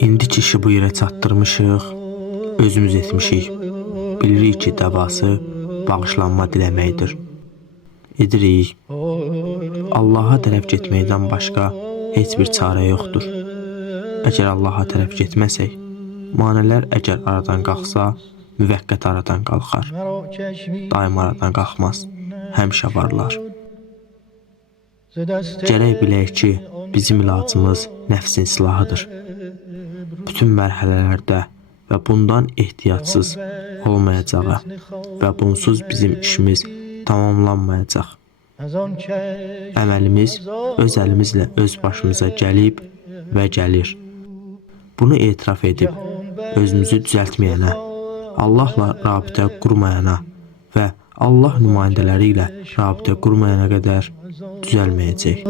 İndi ki işi bu yerə çatdırmışıq, özümüz etmişik. Bilirik ki, davası bağışlanma diləməkdir. Edirik. Allaha tərəf getməkdən başqa heç bir çarə yoxdur. Əgər Allaha tərəf getməsək, manələr əgər aradan qalxsa, müvəqqət aradan qalxar. Daim aradan qalxmaz, həmişə varlar. Gərək bilək ki, bizim ilacımız nəfsin silahıdır. Bütün mərhələlərdə və bundan ehtiyatsız olmayacağı və bunsuz bizim işimiz tamamlanmayacaq. Əməlimiz öz əlimizlə öz başımıza gəlib və gəlir. Bunu etiraf edib, özümüzü düzəltməyənə, Allahla rabitə qurmayana və Allah nümayəndələri ilə rabitə qurmayana qədər düzəlməyəcək.